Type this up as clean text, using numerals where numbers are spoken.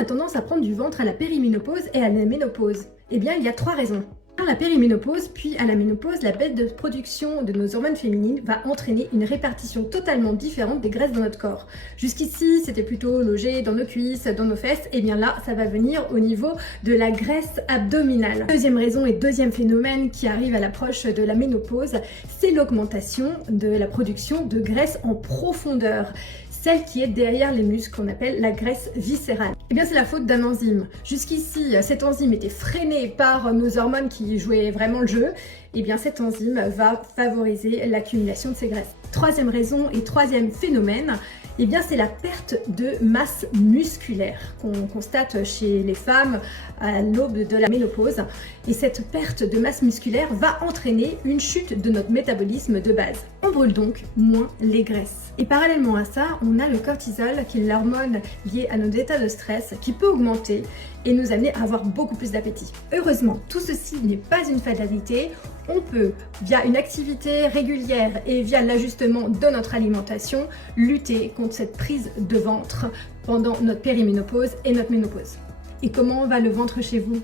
a tendance à prendre du ventre à la périménopause et à la ménopause? Eh bien, il y a 3 raisons. À la périménopause, puis à la ménopause, la baisse de production de nos hormones féminines va entraîner une répartition totalement différente des graisses dans notre corps. Jusqu'ici, c'était plutôt logé dans nos cuisses, dans nos fesses, et bien là, ça va venir au niveau de la graisse abdominale. Deuxième raison et deuxième phénomène qui arrive à l'approche de la ménopause, c'est l'augmentation de la production de graisse en profondeur. Celle qui est derrière les muscles, qu'on appelle la graisse viscérale. Eh bien, c'est la faute d'un enzyme. Jusqu'ici, cette enzyme était freinée par nos hormones qui jouaient vraiment le jeu. Eh bien, cette enzyme va favoriser l'accumulation de ces graisses. Troisième raison et troisième phénomène, eh bien, c'est la perte de masse musculaire qu'on constate chez les femmes à l'aube de la ménopause. Et cette perte de masse musculaire va entraîner une chute de notre métabolisme de base. On brûle donc moins les graisses. Et parallèlement à ça, on a le cortisol, qui est l'hormone liée à nos états de stress, qui peut augmenter et nous amener à avoir beaucoup plus d'appétit. Heureusement, tout ceci n'est pas une fatalité. On peut, via une activité régulière et via l'ajustement de notre alimentation, lutter contre cette prise de ventre pendant notre périménopause et notre ménopause. Et comment va le ventre chez vous ?